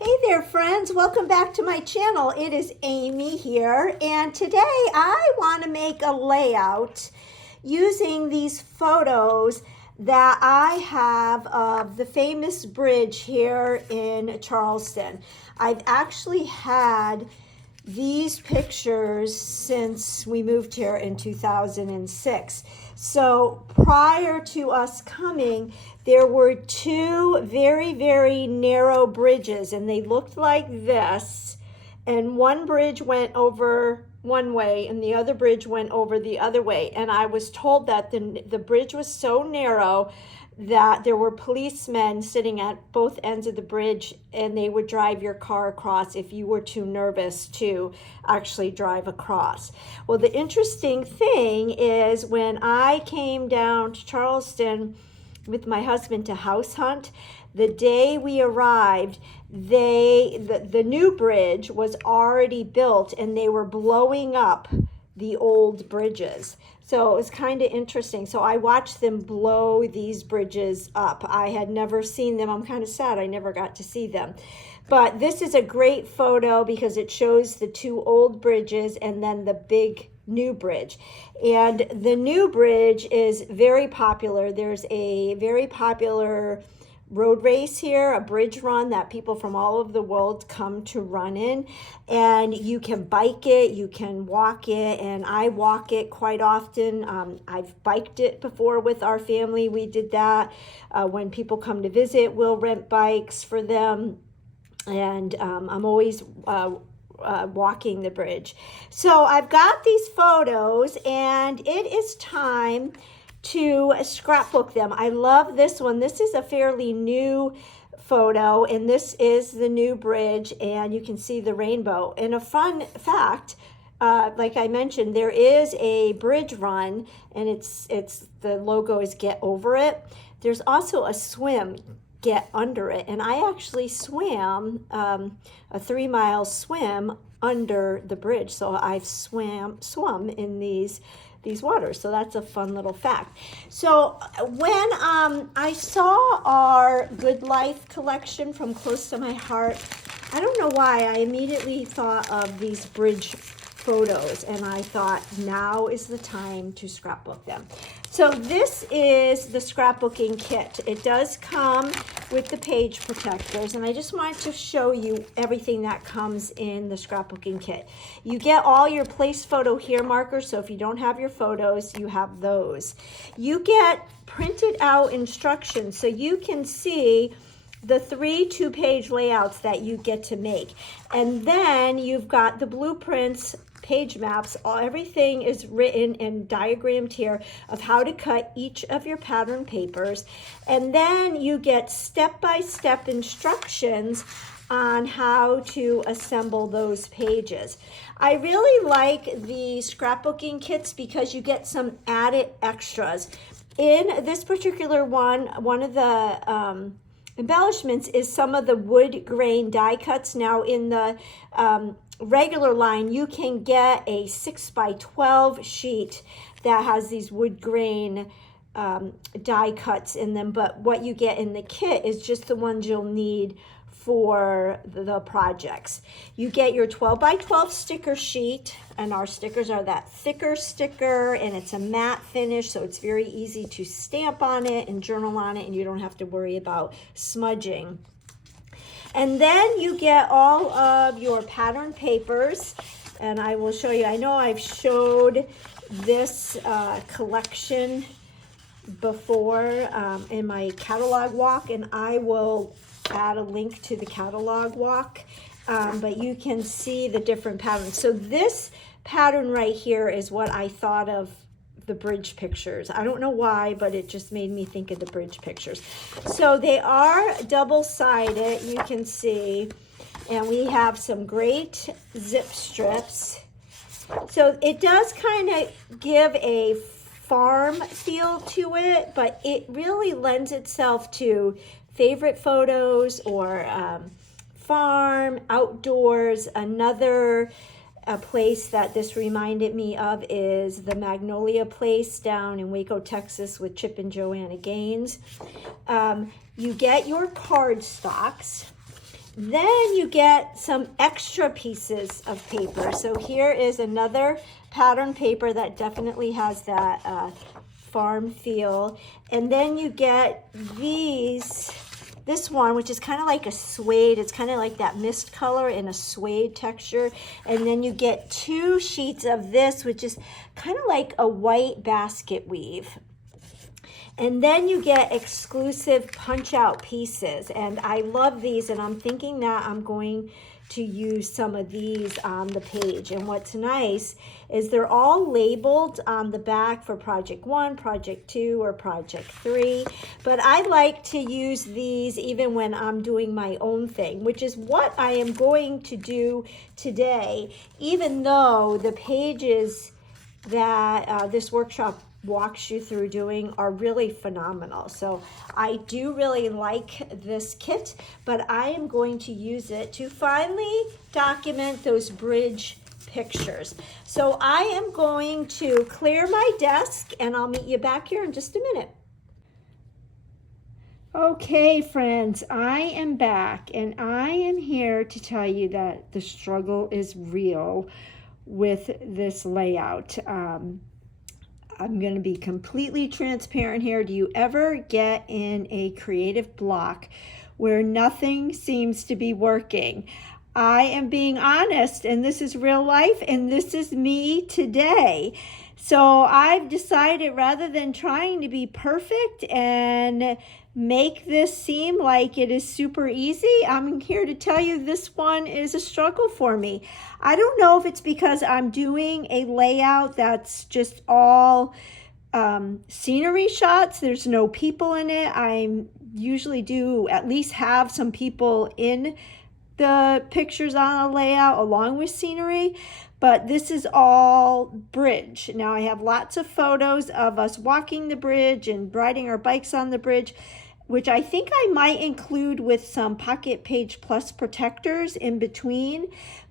Hey there friends, welcome back to my channel. It is Amy here, and today I want to make a layout using these photos that I have of the famous bridge here in Charleston. I've actually had these pictures since we moved here in 2006. So prior to us coming, there were two very narrow bridges, and they looked like this. And one bridge went over one way and the other bridge went over the other way. And I was told that the bridge was so narrow that there were policemen sitting at both ends of the bridge, and they would drive your car across if you were too nervous to actually drive across. Well, the interesting thing is when I came down to Charleston with my husband to house hunt, the day we arrived, the new bridge was already built and they were blowing up the old bridges. So it was kind of interesting. So I watched them blow these bridges up. I had never seen them. I'm kind of sad I never got to see them. But this is a great photo because it shows the two old bridges and then the big new bridge. And the new bridge is very popular. There's a very popular road race here, a bridge run that people from all over the world come to run in, and you can bike it, you can walk it, and I walk it quite often. I've biked it before with our family. We did that. When people come to visit, we'll rent bikes for them, and I'm always walking the bridge. So I've got these photos, and it is time to scrapbook them. I love this one. This is a fairly new photo, and this is the new bridge, and you can see the rainbow. And a fun fact, like I mentioned, there is a bridge run, and it's the logo is Get Over It. There's also a swim, Get Under It, and I actually swam a 3-mile swim under the bridge. So I've swum in these waters. So that's a fun little fact. So when I saw our Good Life collection from close to my heart, I don't know why I immediately thought of these bridge photos, and I thought now is the time to scrapbook them. So this is the scrapbooking kit. It does come with the page protectors, and I just wanted to show you everything that comes in the scrapbooking kit. You get all your place photo here markers, so if you don't have your photos, you have those. You get printed out instructions so you can see the 3 2-page layouts that you get to make. And then you've got the blueprints, page maps, everything is written and diagrammed here of how to cut each of your pattern papers. And then you get step-by-step instructions on how to assemble those pages. I really like the scrapbooking kits because you get some added extras. In this particular one of the embellishments is some of the wood grain die cuts. Now in the regular line, you can get a 6x12 sheet that has these wood grain die cuts in them, but what you get in the kit is just the ones you'll need for the projects. You get your 12x12 sticker sheet, and our stickers are that thicker sticker, and it's a matte finish, so it's very easy to stamp on it and journal on it, and you don't have to worry about smudging. And then you get all of your pattern papers, and I will show you. I know I've showed this collection before in my catalog walk, and I will add a link to the catalog walk, but you can see the different patterns. So this pattern right here is what I thought of the bridge pictures. I don't know why, but it just made me think of the bridge pictures. So they are double-sided, you can see, and we have some great zip strips. So it does kind of give a farm feel to it, but it really lends itself to favorite photos or farm, outdoors. Another place that this reminded me of is the Magnolia Place down in Waco, Texas with Chip and Joanna Gaines. You get your card stocks. Then you get some extra pieces of paper. So here is another pattern paper that definitely has that farm feel. And then you get this one, which is kind of like a suede. It's kind of like that mist color in a suede texture. And then you get 2 sheets of this, which is kind of like a white basket weave. And then you get exclusive punch out pieces. And I love these, and I'm thinking that I'm going to use some of these on the page. And what's nice is they're all labeled on the back for project 1, project 2, or project 3. But I like to use these even when I'm doing my own thing, which is what I am going to do today, even though the pages that this workshop walks you through doing are really phenomenal. So I do really like this kit, but I am going to use it to finally document those bridge pictures. So I am going to clear my desk and I'll meet you back here in just a minute. Okay, friends, I am back and I am here to tell you that the struggle is real with this layout. I'm going to be completely transparent here. Do you ever get in a creative block where nothing seems to be working? I am being honest, and this is real life, and this is me today. So I've decided, rather than trying to be perfect and make this seem like it is super easy, I'm here to tell you this one is a struggle for me. I don't know if it's because I'm doing a layout that's just all scenery shots. There's no people in it. I usually do at least have some people in the pictures on a layout along with scenery, but this is all bridge. Now I have lots of photos of us walking the bridge and riding our bikes on the bridge, which I think I might include with some Pocket Page Plus protectors in between.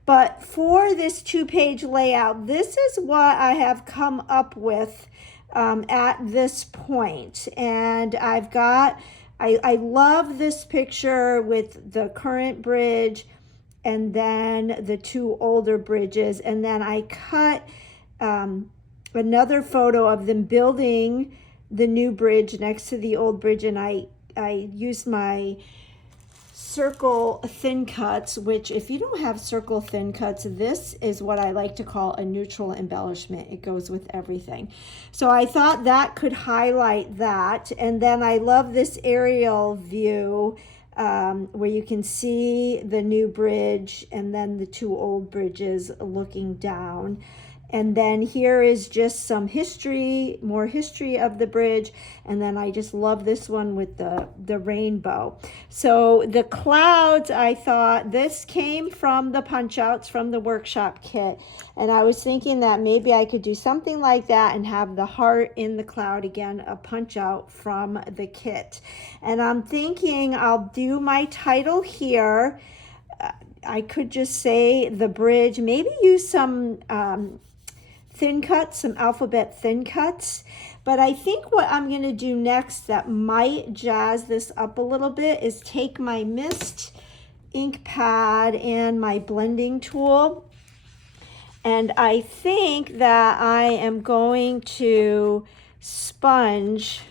But for this 2-page layout, this is what I have come up with at this point. And I've got, I love this picture with the current bridge and then the 2 older bridges. And then I cut another photo of them building the new bridge next to the old bridge, and I used my circle thin cuts, which if you don't have circle thin cuts, this is what I like to call a neutral embellishment. It goes with everything. So I thought that could highlight that. And then I love this aerial view where you can see the new bridge and then the 2 old bridges looking down. And then here is just some history, more history of the bridge. And then I just love this one with the rainbow. So the clouds, I thought this came from the punch outs from the workshop kit. And I was thinking that maybe I could do something like that and have the heart in the cloud, again, a punch out from the kit. And I'm thinking I'll do my title here. I could just say the bridge, maybe use some thin cuts, some alphabet thin cuts. But I think what I'm going to do next that might jazz this up a little bit is take my mist ink pad and my blending tool. And I think that I am going to sponge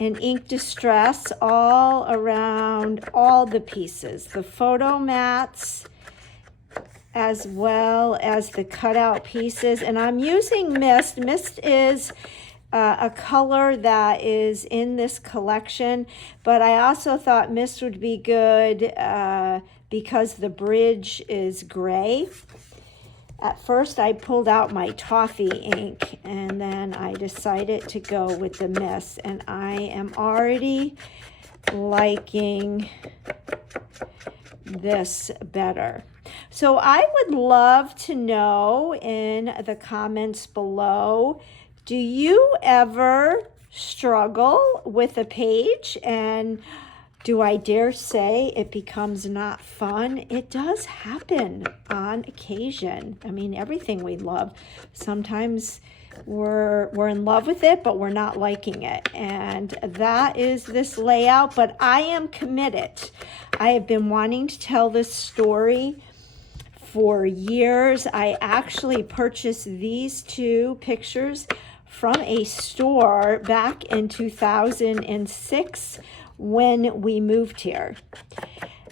and ink distress all around all the pieces, the photo mats, as well as the cutout pieces. And I'm using mist. Mist is a color that is in this collection, but I also thought mist would be good because the bridge is gray. At first I pulled out my toffee ink and then I decided to go with the mist, and I am already liking this better. So I would love to know in the comments below, do you ever struggle with a page, and do I dare say it becomes not fun? It does happen on occasion. I mean, everything we love sometimes we're in love with it, but we're not liking it. And that is this layout, but I am committed. I have been wanting to tell this story for years. I actually purchased these two pictures from a store back in 2006 when we moved here.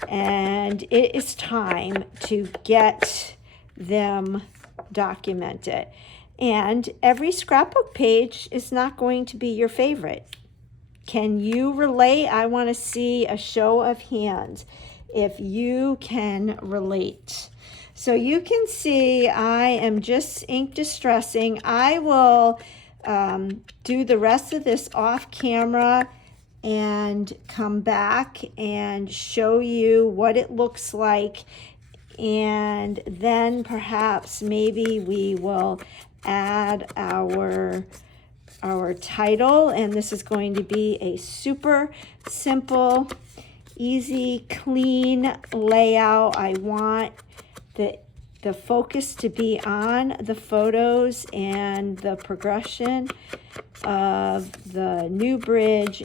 And it is time to get them documented. And every scrapbook page is not going to be your favorite. Can you relate? I want to see a show of hands if you can relate. So you can see I am just ink distressing. I will do the rest of this off camera and come back and show you what it looks like, and then perhaps maybe we will add our title, and this is going to be a super simple, easy, clean layout. I want the focus to be on the photos and the progression of the new bridge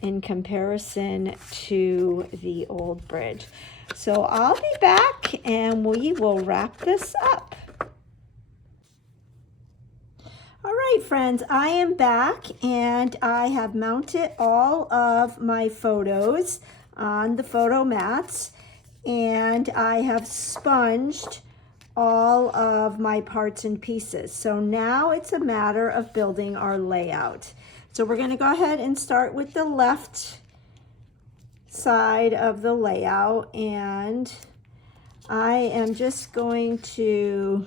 in comparison to the old bridge. So I'll be back and we will wrap this up. All right, friends, I am back and I have mounted all of my photos on the photo mats, and I have sponged all of my parts and pieces. So now it's a matter of building our layout. So we're going to go ahead and start with the left side of the layout, and I am just going to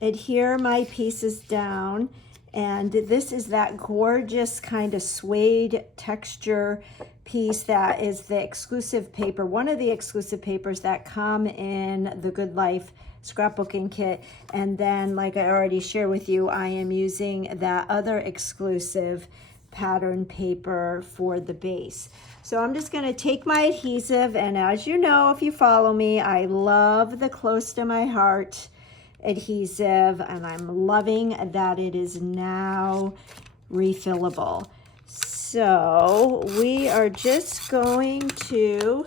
adhere my pieces down, and this is that gorgeous kind of suede texture piece that is the exclusive paper, one of the exclusive papers that come in the Good Life scrapbooking kit. And then, like I already shared with you, I am using that other exclusive pattern paper for the base. So I'm just going to take my adhesive, and as you know, if you follow me, I love the Close to My Heart adhesive, and I'm loving that it is now refillable. So we are just going to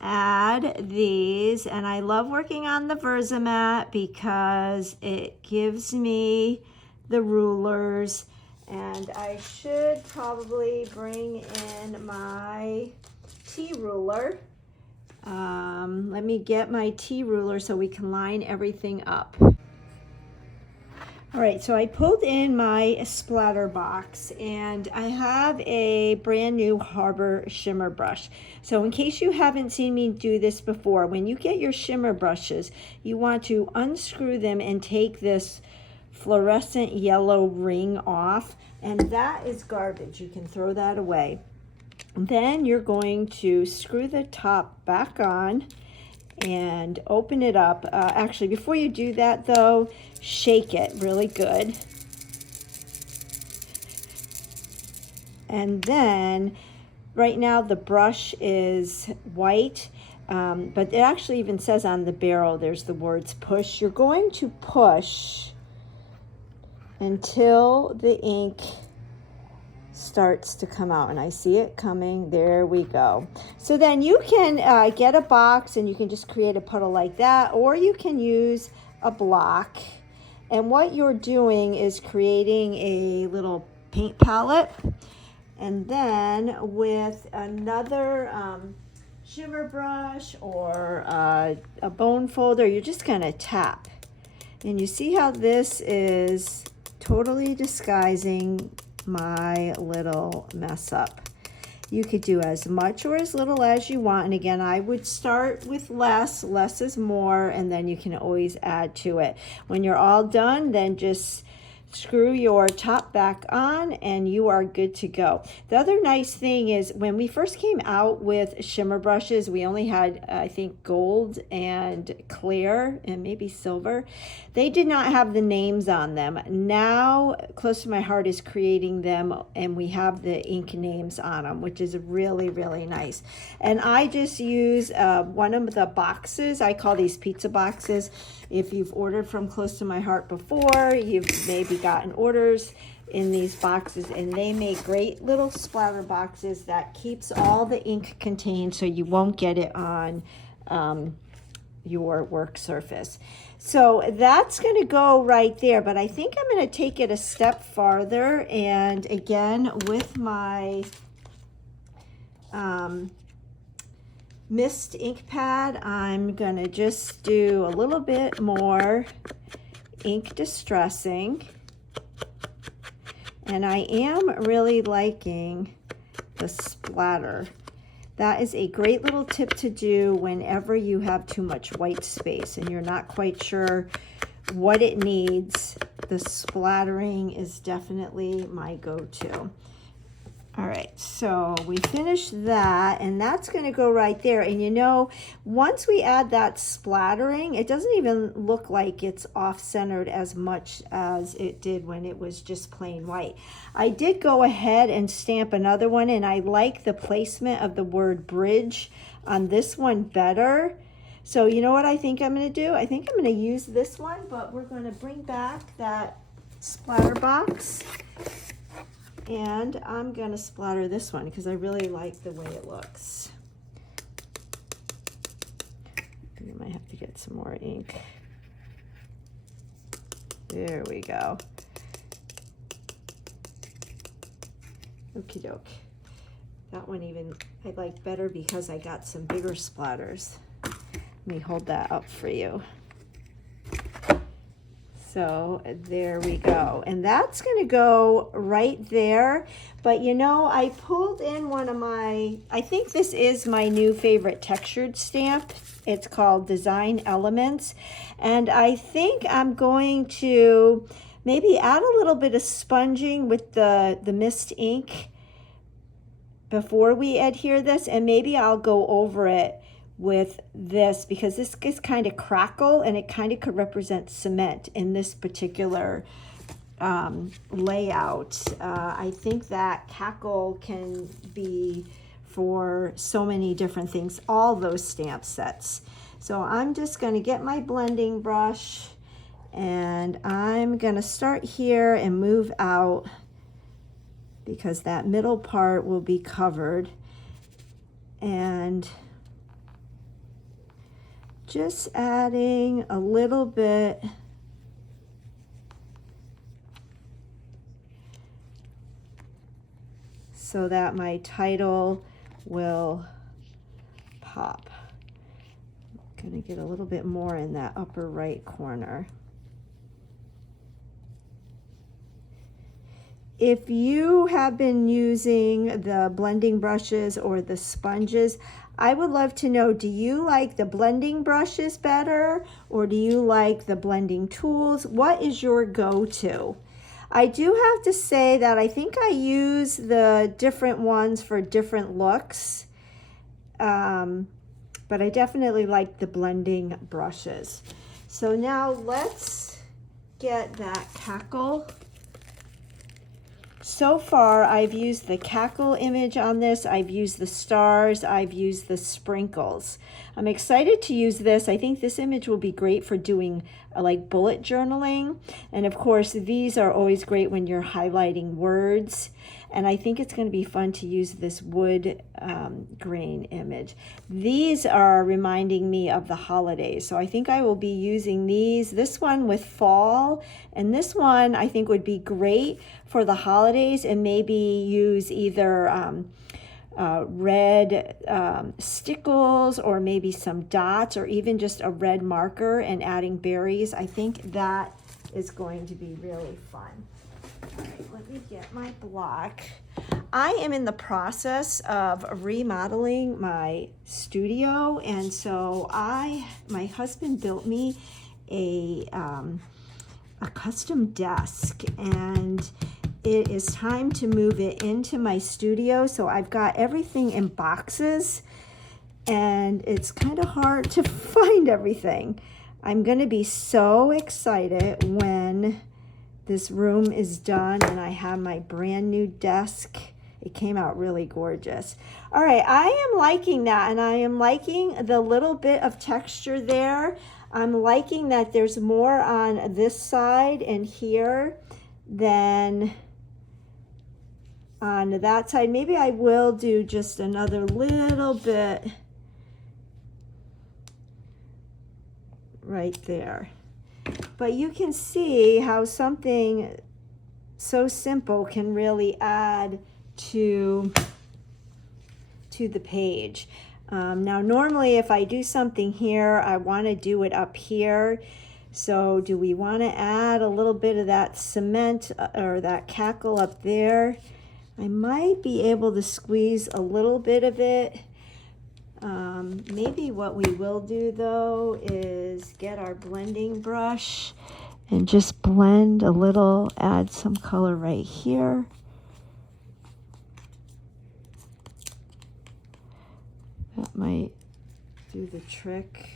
add these, and I love working on the Versamat because it gives me the rulers, and I should probably bring in my T-ruler. Let me get my T-ruler so we can line everything up. All right, so I pulled in my splatter box, and I have a brand new Harbour Shimmer brush. So in case you haven't seen me do this before, when you get your shimmer brushes, you want to unscrew them and take this fluorescent yellow ring off, and that is garbage. You can throw that away. Then you're going to screw the top back on and open it up. Actually, before you do that though, shake it really good. And then, right now the brush is white, but it actually even says on the barrel, there's the words push. You're going to push until the ink starts to come out, and I see it coming. There we go. So then you can get a box and you can just create a puddle like that, or you can use a block, and what you're doing is creating a little paint palette, and then with another shimmer brush or a bone folder, you're just going to tap, and you see how this is totally disguising my little mess up. You could do as much or as little as you want, and again, I would start with less is more, and then you can always add to it. When you're all done, then just screw your top back on, and you are good to go. The other nice thing is when we first came out with shimmer brushes, we only had, I think, gold and clear and maybe silver. They did not have the names on them. Now, Close to My Heart is creating them, and we have the ink names on them, which is really, really nice. And I just use one of the boxes. I call these pizza boxes. If you've ordered from Close to My Heart before, you've maybe gotten orders in these boxes, and they make great little splatter boxes that keeps all the ink contained so you won't get it on your work surface. So that's going to go right there, but I think I'm going to take it a step farther, and again with my mist ink pad, I'm going to just do a little bit more ink distressing, and I am really liking the splatter. That is a great little tip to do whenever you have too much white space and you're not quite sure what it needs. The splattering is definitely my go-to. All right, so we finished that, and that's going to go right there. And you know, once we add that splattering, it doesn't even look like it's off-centered as much as it did when it was just plain white. I did go ahead and stamp another one, and I like the placement of the word bridge on this one better. So you know what I think I'm going to do? I think I'm going to use this one, but we're going to bring back that splatter box. And I'm going to splatter this one because I really like the way it looks. You might have to get some more ink. There we go. Okie doke. That one even I like better because I got some bigger splatters. Let me hold that up for you. So there we go. And that's going to go right there. But you know, I pulled in one of my, I think this is my new favorite textured stamp. It's called Design Elements. And I think I'm going to maybe add a little bit of sponging with the mist ink before we adhere this. And maybe I'll go over it with this because this is kind of crackle, and it kind of could represent cement in this particular layout. I think that cackle can be for so many different things, all those stamp sets. So I'm just going to get my blending brush, and I'm going to start here and move out because that middle part will be covered, and just adding a little bit so that my title will pop. I'm going to get a little bit more in that upper right corner. If you have been using the blending brushes or the sponges, I would love to know, do you like the blending brushes better, or do you like the blending tools? What is your go-to? I do have to say that I think I use the different ones for different looks, but I definitely like the blending brushes. So now let's get that cackle. So far, I've used the cackle image on this. I've used the stars. I've used the sprinkles. I'm excited to use this. I think this image will be great for doing like bullet journaling. And of course, these are always great when you're highlighting words. And I think it's going to be fun to use this wood grain image. These are reminding me of the holidays. So I think I will be using these. This one with fall, and this one I think would be great for the holidays, and maybe use either red stickles or maybe some dots, or even just a red marker and adding berries. I think that is going to be really fun. All right, let me get my block. I am in the process of remodeling my studio, and so my husband built me a a custom desk, and it is time to move it into my studio. So I've got everything in boxes, and it's kind of hard to find everything. I'm going to be so excited when this room is done and I have my brand new desk. It came out really gorgeous. All right, I am liking that, and I am liking the little bit of texture there. I'm liking that there's more on this side and here than on that side. Maybe I will do just another little bit right there. But you can see how something so simple can really add to the page. Now normally if I do something here, I want to do it up here. So do we want to add a little bit of that cement or that cackle up there? I might be able to squeeze a little bit of it. Maybe what we will do though is get our blending brush and just blend a little, add some color right here. That might do the trick.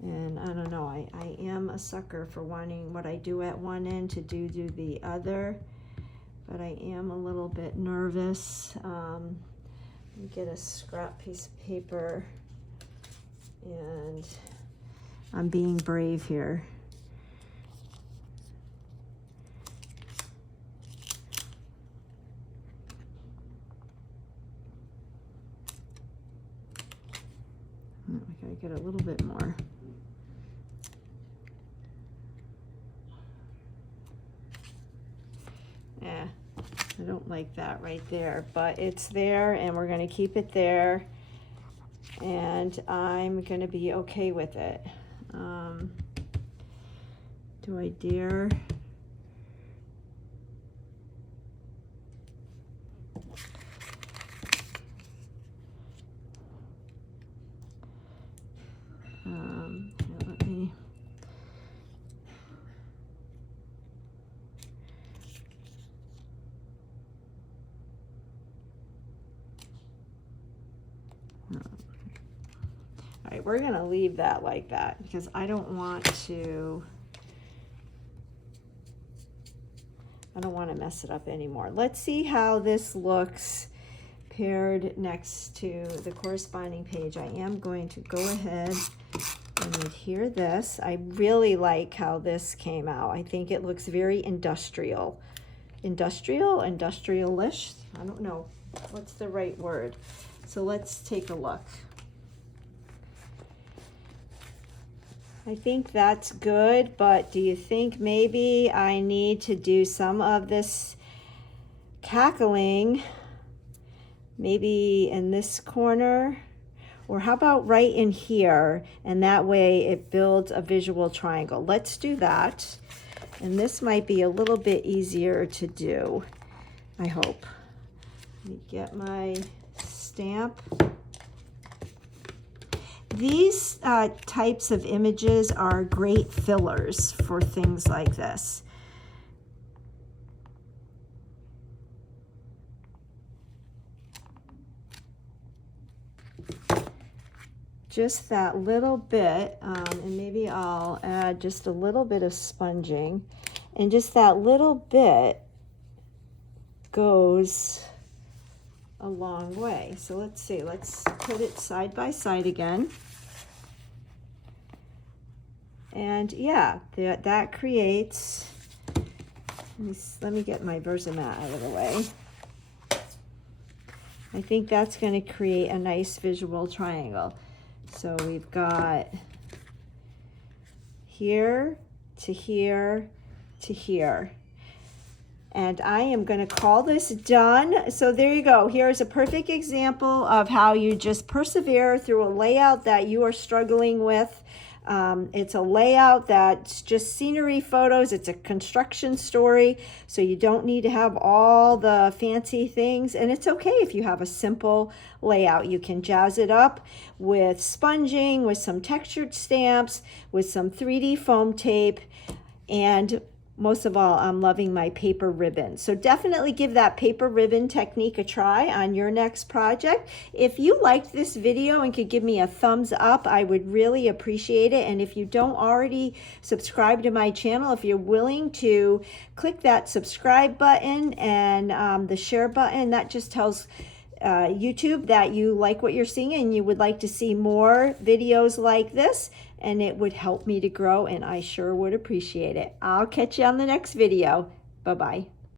And I don't know, I am a sucker for wanting what I do at one end to do the other, but I am a little bit nervous. Let me get a scrap piece of paper, and I'm being brave here. I gotta get a little bit more. Yeah, I don't like that right there, but it's there and we're gonna keep it there, and I'm gonna be okay with it. Do I dare? Let me. All right, we're gonna leave that like that because I don't want to mess it up anymore. Let's see how this looks paired next to the corresponding page. I am going to go ahead and adhere this. I really like how this came out. I think it looks very industrial. Industrial-ish? I don't know. What's the right word? So let's take a look. I think that's good, but do you think maybe I need to do some of this cackling maybe in this corner? Or how about right in here, and that way it builds a visual triangle. Let's do that. And this might be a little bit easier to do, I hope. Let me get my stamp. These types of images are great fillers for things like this. Just that little bit, and maybe I'll add just a little bit of sponging, and just that little bit goes a long way. So let's see, let's put it side by side again. And yeah, that creates, let me get my Versamat out of the way. I think that's going to create a nice visual triangle. So we've got here to here to here. And I am going to call this done. So there you go. Here's a perfect example of how you just persevere through a layout that you are struggling with. It's a layout that's just scenery photos. It's a construction story, so you don't need to have all the fancy things. And it's okay if you have a simple layout. You can jazz it up with sponging, with some textured stamps, with some 3D foam tape. And most of all, I'm loving my paper ribbon. So definitely give that paper ribbon technique a try on your next project. If you liked this video and could give me a thumbs up, I would really appreciate it. And if you don't already subscribe to my channel, if you're willing to click that subscribe button and the share button, that just tells YouTube that you like what you're seeing and you would like to see more videos like this, and it would help me to grow, and I sure would appreciate it. I'll catch you on the next video. Bye-bye.